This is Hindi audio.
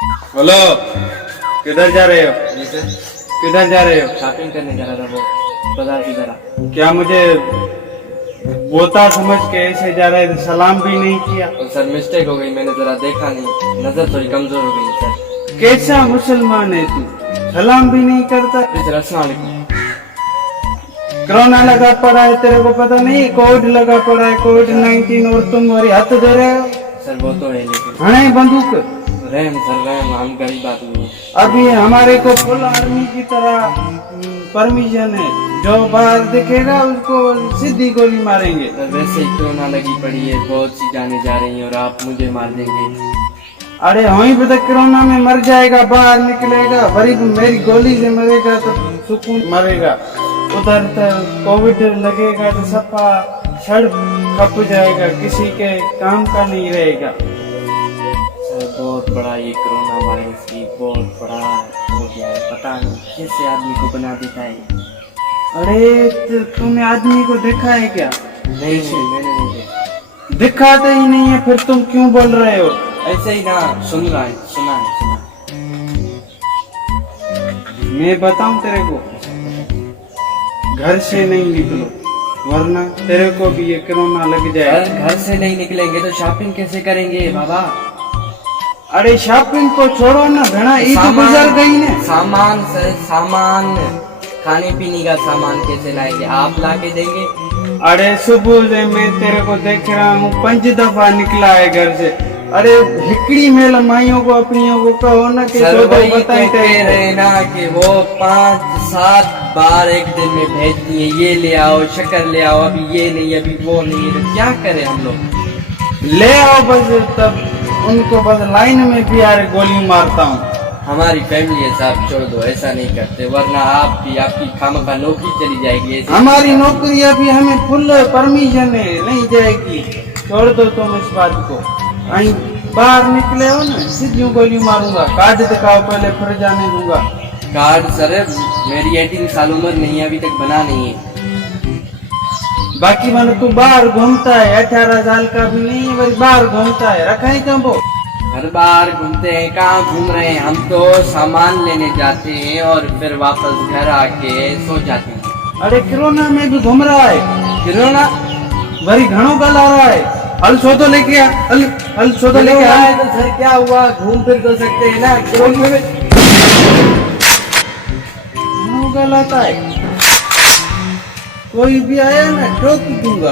हेलो, किधर जा रहे हो? जी सर, किधर जा रहे हो? शॉपिंग करने जा रहा था वो बाजार की तरह। क्या मुझे बोता समझ के ऐसे जा रहे थे? सलाम भी नहीं किया। और सर मिस्टेक हो गई, मैंने जरा देखा नहीं, नजर थोड़ी कमजोर हो गई सर। कैसा मुसलमान है तू, सलाम भी नहीं करता? जी सर, अस्सलाम वालेकुम। कोरोना लगा पड़ा है, तेरे को पता नहीं? कोविड लगा पड़ा है, कोविड-19, और तुम मेरी हाथ धो रहे हो। सर वो तो है, लेकिन हणे बंदूक। रहम सर रहम, हम गरीब आदमी हैं। अभी हमारे को फुल आर्मी की तरह परमिशन है, जो बाहर दिखेगा उसको सीधी गोली मारेंगे। सर वैसे ही कोरोना लगी पड़ी है, बहुत सी जाने जा रही हैं और आप मुझे मार देंगे। अरे वहीं पे तक कोरोना में मर जाएगा, बाहर निकलेगा, गरीब मेरी गोली से मरेगा तो सुकून मरेगा। उधर कोविड लगेगा तो सफा छड़ कप जाएगा, किसी के काम का नहीं रहेगा। सर बहुत बड़ा ये कोरोना वायरस की बहुत बड़ा हो गया है, पता नहीं कैसे आदमी को बना देता है। अरे तूने आदमी को देखा है क्या? नहीं मैंने नहीं देखा। दिखाते ही नहीं है, फिर तुम क्यों बोल रहे हो? ऐसे ही ना, सुना है। मैं बताऊं तेरे को, घर से नहीं निकलो, वरना तेरे को भी ये कोरोना लग जाए। घर से नहीं निकलेंगे तो शॉपिंग कैसे करेंगे बाबा? अरे शॉपिंग को छोड़ो ना, घना ईद गुजर गई ने। सामान सर, सामान खाने पीने का सामान कैसे लाएंगे? आप ला के देंगे? अरे सुबह से मैं तेरे को देख रहा हूँ, 5 दफा निकला है घर से। अरे हिकड़ी मेल माइयों को अपनियों को कहो ना कि सर तो वही बताई कहते रहे ना कि वो 5-7 बार एक दिन में भेजती है, ये ले आओ, शक्कर ले आओ, अभी ये नहीं, अभी वो नहीं है, तो क्या करें हम लोग? ले आओ बस, तब उनको बस लाइन में भी यार गोली मारता हूँ। हमारी फैमिली है साहब, छोड़ दो, ऐसा नहीं करते, वरना आप भी आपकी खामखा नौकरी चली जाएगी। ऐसे हमारी नौकरी अभी हमें फुल परमिशन है, नहीं जाएगी। छोड़ दो तुम इस बात को। अहीं बाहर निकले हो ना, सीधी गोली मारूंगा। कार्ड दिखाओ पहले, फिर जाने दूंगा। कार्ड सर, मेरी 18 साल उम्र नहीं है, अभी तक बना नहीं है। बाकी मैंने तू बाहर घूमता है, 18 साल का भी नहीं है, बस बाहर घूमता है, रखा है कहाँ वो? हर बार घूमते हैं, कहाँ घूम रहे हैं? हम तो सामान लेने जाते हैं और फिर वापस घर आके सो जाते हैं। अरे कोरोना में भी घूम रहा है, कोरोना भरी घणों का ला रहा है। हल सो तो लेके आ, हल सो तो लेके आ। है तो सर क्या हुआ, घूम फिर तो सकते हैं ना। कोरोना में घणों का लाता है, कोई भी आया ना ठोक दूंगा।